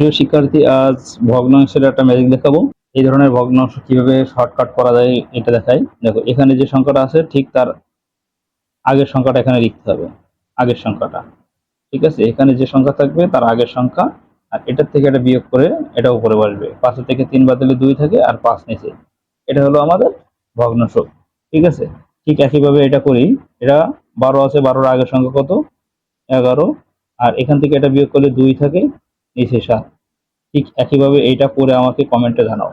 প্রিয় শিক্ষার্থী, আজ ভগ্নাংশের একটা ম্যাজিক দেখাবো। এই ধরনের ভগ্নাংশ কিভাবে শর্টকাট করা যায় এটা দেখাই। দেখো, এখানে যে সংখ্যাটা আছে ঠিক তার আগের সংখ্যাটা এখানে লিখতে হবে। আগের সংখ্যাটা, ঠিক আছে? এখানে যে সংখ্যা থাকবে তার আগের সংখ্যা, আর এটার থেকে এটা বিয়োগ করে এটা উপরে বসবে। ৫ থেকে ৩ বাদ দিলে ২ থাকে আর ৫ নিচে। এটা হলো আমাদের ভগ্নাংশ, ঠিক আছে? ঠিক একইভাবে এটা করি। এটা ১২ আছে, ১২ এর আগের সংখ্যা কত? ১১। আর এখান থেকে এটা বিয়োগ করলে ২ থাকে, নিচে ৭। ঠিক একইভাবে এইটা করে আমাকে কমেন্টে জানাও।